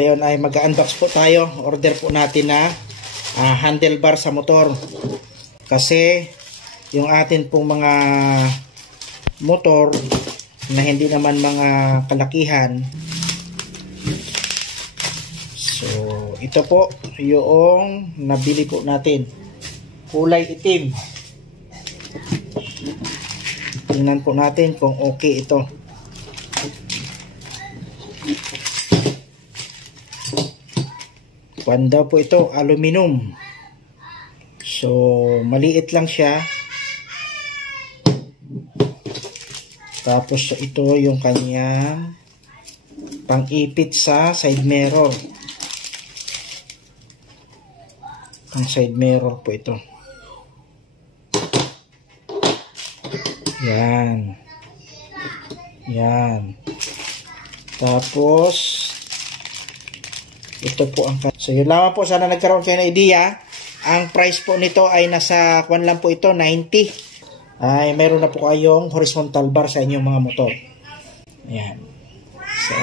Ngayon ay mag-unbox po tayo. Order po natin na handlebar sa motor. Kasi yung atin pong mga motor na hindi naman mga kalakihan. So, ito po yung nabili po natin. Kulay itim. Tingnan po natin kung okay ito. Kuwan daw po ito, aluminum. So, maliit lang siya. Tapos ito yung kanyang pang-ipit sa side mirror. Ang side mirror po ito. Yan. Yan. Tapos ito po ang... So yun lamang po, sana nagkaroon kayo ng idea. Ang price po nito ay nasa kwan lang po ito, 90. Ay meron na po kayong horizontal bar sa inyong mga motor. Ayan. So